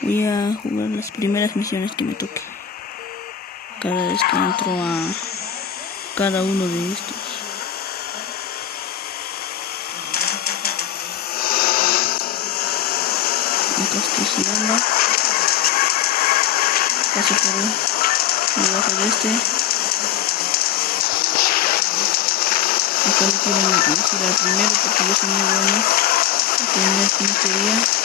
Voy a jugar las primeras misiones que me toque. Cada vez que entro a cada uno de estos. Acá estoy girando. Paso por debajo de este. Acá le quiero girar primero porque yo soy muy bueno. Tener puntería.